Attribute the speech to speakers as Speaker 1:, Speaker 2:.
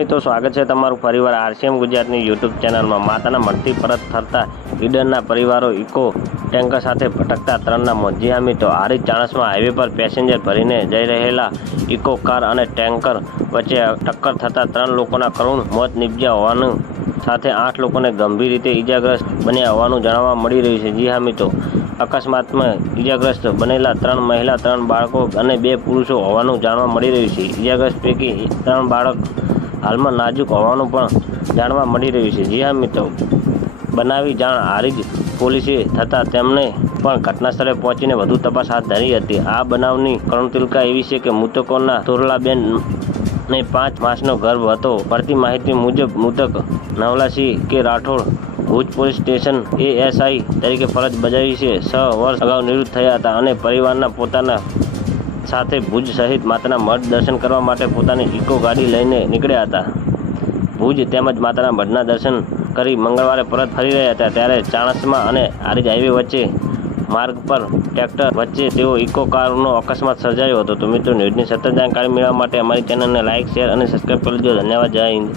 Speaker 1: તો સ્વાગત છે તમારું પરિવાર આરસીએમ ગુજરાતની યુટ્યુબ ચેનલમાં. માતાના મઢથી પરત ફરતા ઈડરના પરિવારો ઇકો ટેન્કર સાથે ભટકતા ત્રણના મોત તો હા મિત્રો ચાણસમાં હાઈવે પર પેસેન્જર ભરીને જઈ રહેલા ઇકો કાર અને ટેન્કર વચ્ચે ટક્કર થતાં ત્રણ લોકોના કરુણ મોત નીપજ્યા હોવાનું સાથે આઠ લોકોને ગંભીર રીતે ઈજાગ્રસ્ત બન્યા હોવાનું જાણવા મળી રહ્યું છે. જી હા, મિત્રો. અકસ્માતમાં ઈજાગ્રસ્ત બનેલા ત્રણ મહિલા, ત્રણ બાળકો અને બે પુરુષો હોવાનું જાણવા મળી રહ્યું છે. ઈજાગ્રસ્ત પૈકી ત્રણ બાળક હાલમાં નાજુક હોવાનું પણ જાણવા મળી રહ્યું છે. જી હા, મિત્રો. બનાવી જાણ હારીજ પોલીસે થતાં તેમણે પણ ઘટના સ્થળે પહોંચીને વધુ તપાસ હાથ ધરી હતી. આ બનાવની કરુણતિલકા એવી છે કે મૃતકોના તોરલાબેન ને પાંચ માસનો ગર્ભ હતો. મળતી માહિતી મુજબ મૃતક Navalsinh K Rathod Bhuj police station ASI તરીકે ફરજ બજાવી છે. છ વર્ષ અગાઉ નિવૃત્ત થયા હતા અને પરિવારના પોતાના સાથે ભુજ સહિત માતાના મઠ દર્શન કરવા માટે પોતાની ઇકો ગાડી લઈને નીકળ્યા હતા. ભુજ તેમજ માતાના મઢના દર્શન કરી મંગળવારે પરત ફરી રહ્યા હતા. ત્યારે ચાણસમાં અને આરીજ હાઈવે વચ્ચે માર્ગ પર ટ્રેક્ટર વચ્ચે તેઓ ઇકો કારનો અકસ્માત સર્જાયો હતો. તો મિત્રો, ન્યૂઝની સતત જાણકારી મેળવવા માટે અમારી ચેનલને લાઇક શેર અને સબસ્ક્રાઈબ કરી દો ધન્યવાદ. જય હિન્દ.